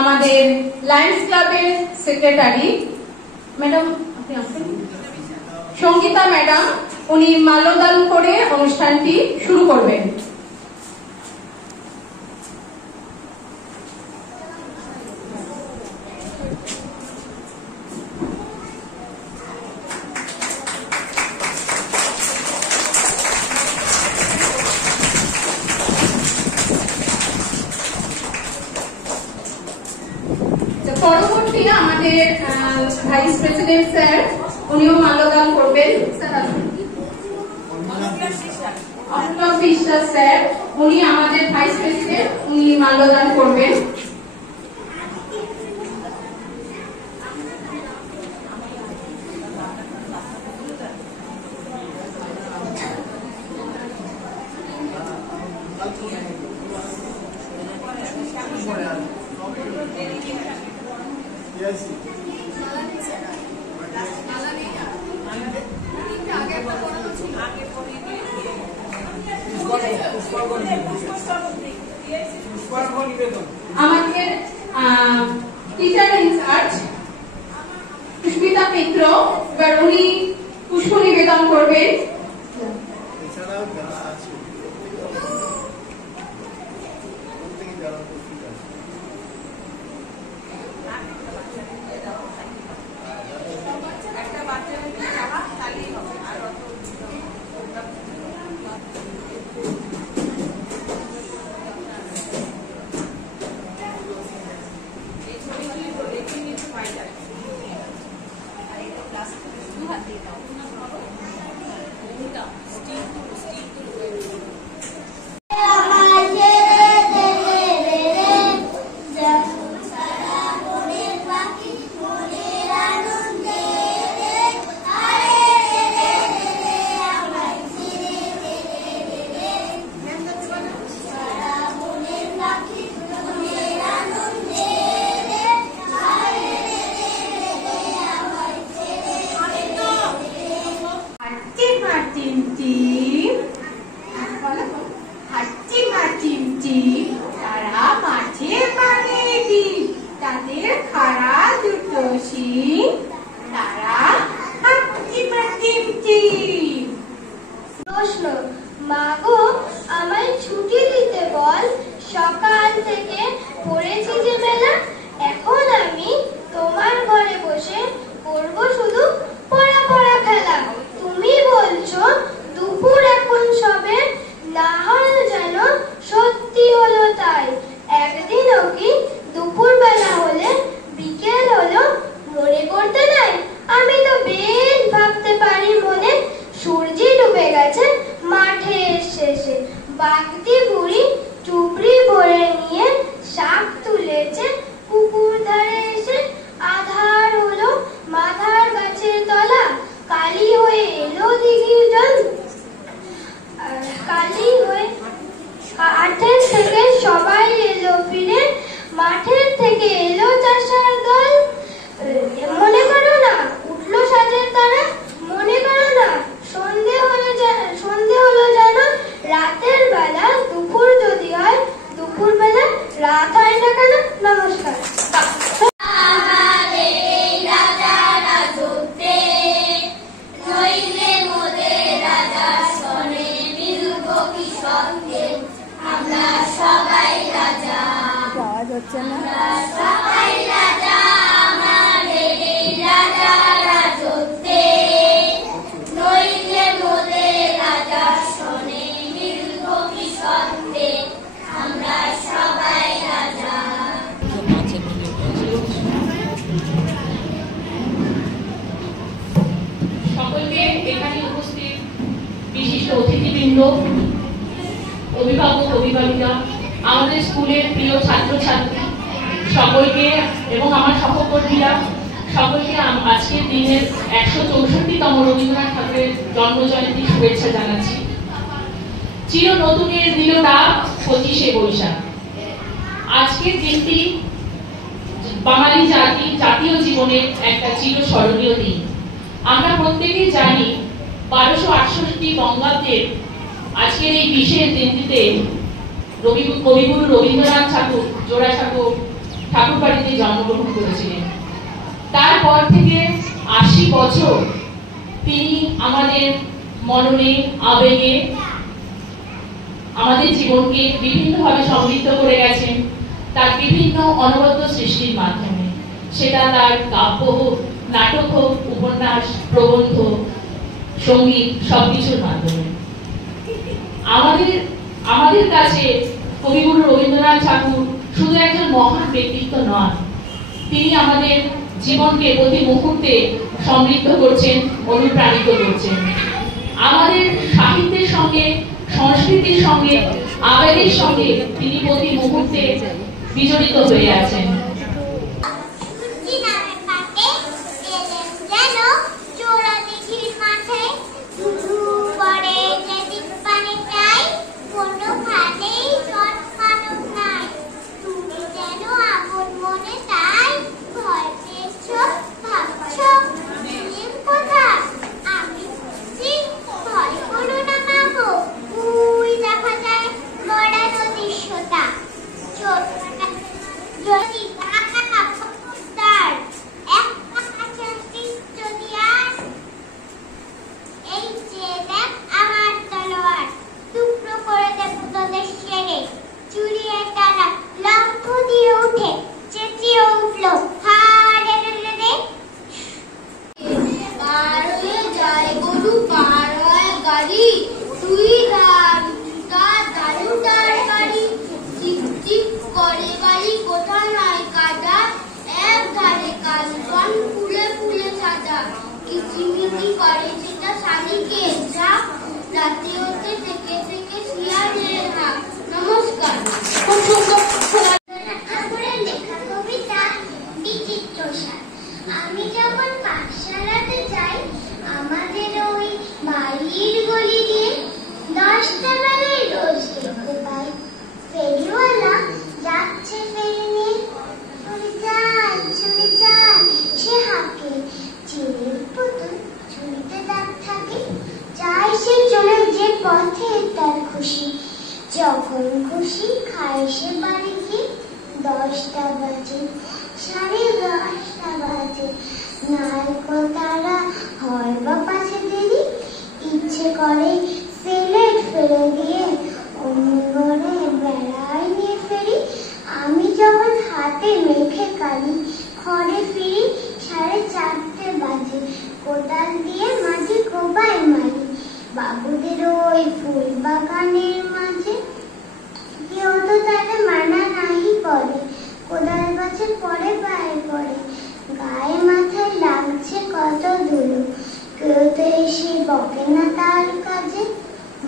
আমাদের লায়ন্স ক্লাবের secretary madam Sangeeta madam, উনি মাল্যদান করে অনুষ্ঠানটি শুরু করবেন। পরবর্তী আমাদের ভাইস প্রেসিডেন্ট স্যার, উনিও মাল্যদান করবেন। অর্ণব বিশ্বাস স্যার, উনি আমাদের ভাইস প্রেসিডেন্ট, উনি মাল্যদান করবেন। আমাদের টিচার ইনচার্জ পুষ্পিতা মিত্র, এবার উনি পুষ্প নিবেদন করবেন। মাগো, আমায় ছুটি দিতে বল, সকাল থেকে পড়েছি যে মেলা। এখন আমি তোমার ঘরে বসে করব শুধু পড়া পড়া খেলা। তুমি বলছো দুপুর এখন সবে, না হয় যেন সত্যি হলো তাই। একদিনও কি দুপুর বেলা হলে বিকেল হলো মনে করতে নাই? আমি তো বেশ ভাবতে পারি মনে, সূর্যি ডুবে গেছে মাঠের শেষে। বাগদি বুড়ি টুকরি ভরে নিয়ে শাক তুলেছে পুকুর ধারে এসে। আধার হলো মাথার গাছের তলা, কালি হয়ে এলো দিঘির জল। কালি হয়ে মাঠের থেকে সবাই এলো ফিরে, মাঠের থেকে এলো চাষার দল। মনে করো না উঠলো সাজের তারা, মনে করো না সন্ধে হলো যেন রাতের বেলা। দুপুর যদি হয় দুপুর বেলা, রাত হয় না কেন? নমস্কার। আমরা সবাই রাজা, হচ্ছে না সবাই রাজা, আমাদের এই রাজা রাজত্বে। নইলে মোদের রাজা শোনে মিলব কি সত্যে, আমরা সবাই রাজা। সকলকে এখানে উপস্থিত বিশিষ্ট অতিথিবৃন্দ, অভিভাবক অভিভাবিকা, আমাদের স্কুলের প্রিয় ছাত্রছাত্রী সকলকে এবং আমার সহকর্মীরা সকলকে আজকের দিনের 164তম রবীন্দ্রনাথ ঠাকুরের জন্মজয়ন্তী শুভেচ্ছা জানাচ্ছি। চির নতুনের দিল ডাক 25শে বৈশাখ। আজকের দিনটি বাঙালি জাতীয় জীবনের একটা চিরস্মরণীয় দিন। আমরা প্রত্যেকেই জানি 1268 বঙ্গাব্দের আজকের এই বিশেষ দিনটিতে কবিগুরু রবীন্দ্রনাথ ঠাকুর জোড়াসাঁকো ঠাকুরবাড়ি জন্মগ্রহণ করেছিলেন। তারপর থেকে ৮০ বছর তিনি আমাদের মননে, আবেগে, আমাদের জীবনকে বিভিন্নভাবে সমৃদ্ধ করে গেছেন তার বিভিন্ন অনবদ্য সৃষ্টির মাধ্যমে। সেটা তার কাব্য হোক, নাটক হোক, উপন্যাস, প্রবন্ধ, সঙ্গীত, সবকিছুর মাধ্যমে। আমাদের কাছে কবিগুরু রবীন্দ্রনাথ ঠাকুর শুধু একজন মহান ব্যক্তিত্ব নন, তিনি আমাদের জীবনকে প্রতি মুহূর্তে সমৃদ্ধ করছেন, অনুপ্রাণিত করছেন। আমাদের সাহিত্যের সঙ্গে, সংস্কৃতির সঙ্গে, আবেগের সঙ্গে তিনি প্রতি মুহূর্তে বিজড়িত হয়ে আছেন। আমি যখন পাঠশালাতে যাই, আমাদের ওই বাড়ির গলি দিয়ে 10টা বেলায় রোজ দেখতে পাই ফেরিওয়ালা যাচ্ছে ফেরি নিয়ে। চলে যান সে হাঁকে, চিড়ের পুতুল ঝুড়িতে দাগ থাকে। চাই সে চলে যে পথে তার খুশি, যখন খুশি খায় সে বাড়ি গিয়ে। 10টা বাজে, 10:30 বাজে, নায়কো তারা হয় বা পাশে দেরি। ইচ্ছে করে সিলেট ফেলে দিয়ে অন্য ঘরে বেড়ায় নিয়ে ফেরি। আমি যখন হাতে মেখে কালি ঘরে ফিরি, 4:30 বাজে, কোদাল দিয়ে মাঝে কোবায় মারি। বাবুদের ওই ফুল বাগানের মাঝে কেউ তো তাদের মানা নাহি করে, কোদাল গাছে পরে পায়ে পড়ে। গায়ে মাথায় লাগছে কত ধুলো, কেউ তো এসে বকে না তার কাজে।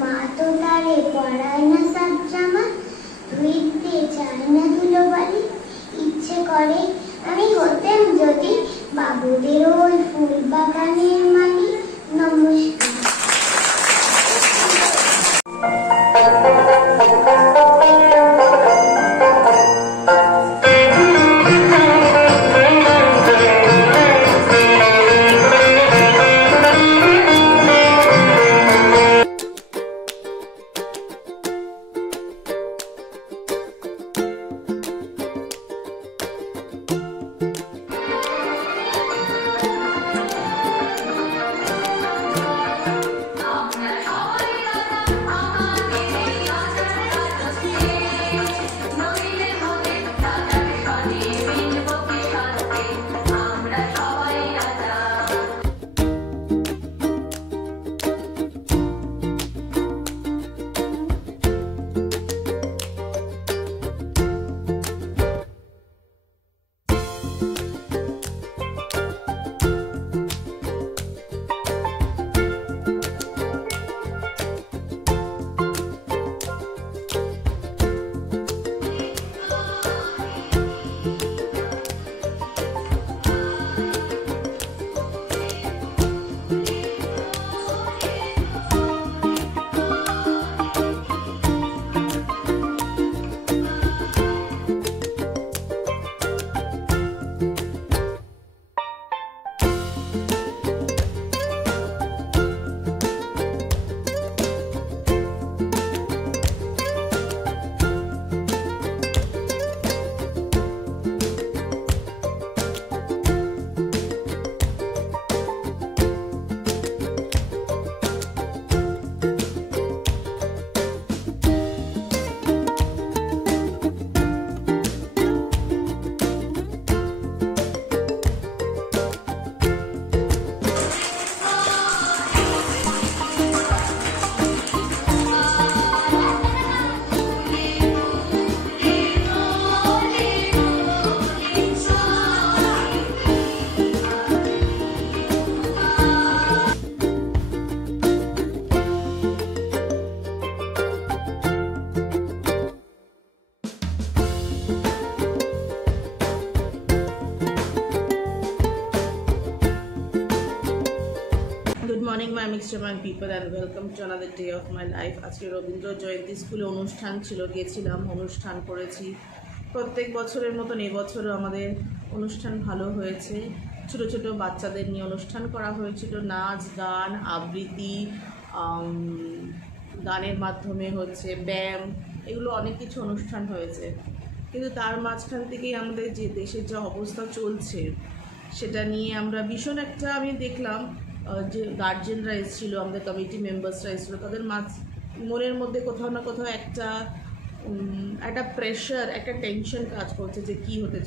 মা তো তারে পড়ায় না সাত জামা, ধুইতে চায় না ধুলো বাড়ি। ইচ্ছে করে আমি হতেম যদি বাবুদের ওই ফুল বাগানের মালি। নমস্কার। mixture mind people and welcome to another day of my life. আজকে রবীন্দ্র জয়ন্তী স্কুলে অনুষ্ঠান ছিল, গেছিলাম, অনুষ্ঠান করেছি। প্রত্যেক বছরের মতন এবছরও আমাদের অনুষ্ঠান ভালো হয়েছে। ছোট ছোট বাচ্চাদের নিয়ে অনুষ্ঠান করা হয়েছিল, নাচ গান আবৃত্তি, গানের মাধ্যমে হচ্ছে ব্যায়াম, এগুলো অনেক কিছু অনুষ্ঠান হয়েছে। কিন্তু তার মাঝখান থেকেই আমাদের যে দেশের যে অবস্থা চলছে সেটা নিয়ে আমরা ভীষণ একটা, আমি দেখলাম যে গার্জেনরা এসেছিল, আমাদের কমিটি মেম্বার্সরা এসেছিল, তাদের মনের মধ্যে কোথাও না কোথাও একটা প্রেশার, একটা টেনশন কাজ করছে যে কি হতে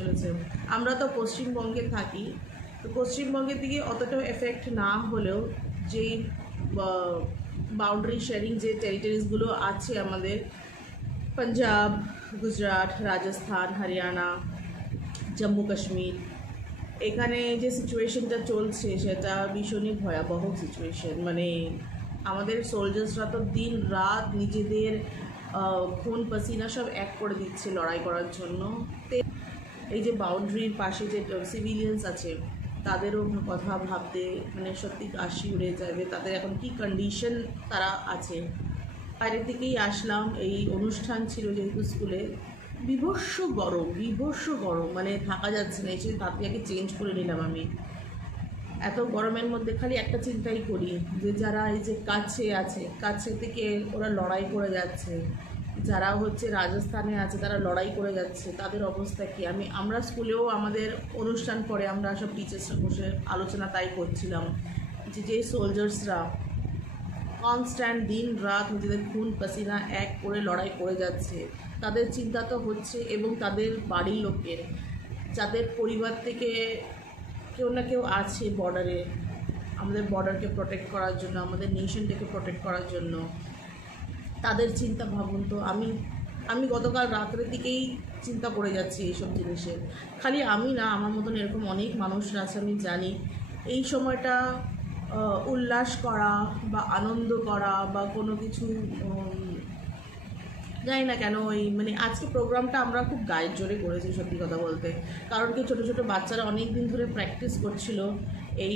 চলেছে। আমরা তো পশ্চিমবঙ্গে থাকি, তো পশ্চিমবঙ্গের দিকে অতটাও এফেক্ট না হলেও যেই বাউন্ডারি শেয়ারিং যে টেরিটরিজগুলো আছে আমাদের, পাঞ্জাব, গুজরাট, রাজস্থান, হরিয়ানা, জম্মু কাশ্মীর, এখানে যে সিচুয়েশনটা চলছে সেটা ভীষণই ভয়াবহ সিচুয়েশন। মানে আমাদের সোলজার্সরা তো দিন রাত নিজেদের খুন পসিনা সব এক করে দিচ্ছে লড়াই করার জন্য। এই যে বাউন্ডারির পাশে যে সিভিলিয়ানস আছে তাদেরও কথা ভাবতে মানে সত্যি কাশি উড়ে যাবে, তাদের এখন কি কন্ডিশন তারা আছে। বাইরে থেকেই আসলাম, এই অনুষ্ঠান ছিল যেহেতু স্কুলে, বিভৎস গরম, মানে থাকা যাচ্ছে না। এসে তাঁতিয়াকে চেঞ্জ করে নিলাম আমি। এত গরমের মধ্যে খালি একটা চিন্তাই করি যে যারা এই যে কাছে থেকে ওরা লড়াই করে যাচ্ছে, যারা হচ্ছে রাজস্থানে আছে তারা লড়াই করে যাচ্ছে, তাদের অবস্থা কী। আমরা স্কুলেও আমাদের অনুষ্ঠান পরে আমরা সব টিচার্সরা বসে আলোচনা তাই করছিলাম যে সোলজার্সরা কনস্ট্যান্ট দিন রাত নিজেদের খুন পসিনা এক করে লড়াই করে যাচ্ছে, তাদের চিন্তা তো হচ্ছে। এবং তাদের বাড়ির লোকের, যাদের পরিবার থেকে কেউ না কেউ আছে বর্ডারে, আমাদের বর্ডারকে প্রোটেক্ট করার জন্য, আমাদের নেশনটাকে প্রোটেক্ট করার জন্য, তাদের চিন্তা ভাবুন তো। আমি গতকাল রাত্রের দিকেই চিন্তা করে যাচ্ছি এইসব জিনিসের। খালি আমি না, আমার মতন এরকম অনেক মানুষরা আছে আমি জানি। এই সময়টা উল্লাস করা বা আনন্দ করা বা কোনো কিছু, জানি না কেন মানে আজকে প্রোগ্রামটা আমরা খুব গায়ের জোরে করেছি সত্যি কথা বলতে। কারণ কি ছোটো ছোটো বাচ্চারা অনেক দিন ধরে প্র্যাকটিস করছিল এই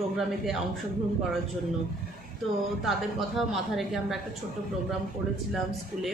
প্রোগ্রামেতে অংশগ্রহণ করার জন্য। তো তাদের কথাও মাথা রেখে আমরা একটা ছোট্ট প্রোগ্রাম করেছিলাম স্কুলে।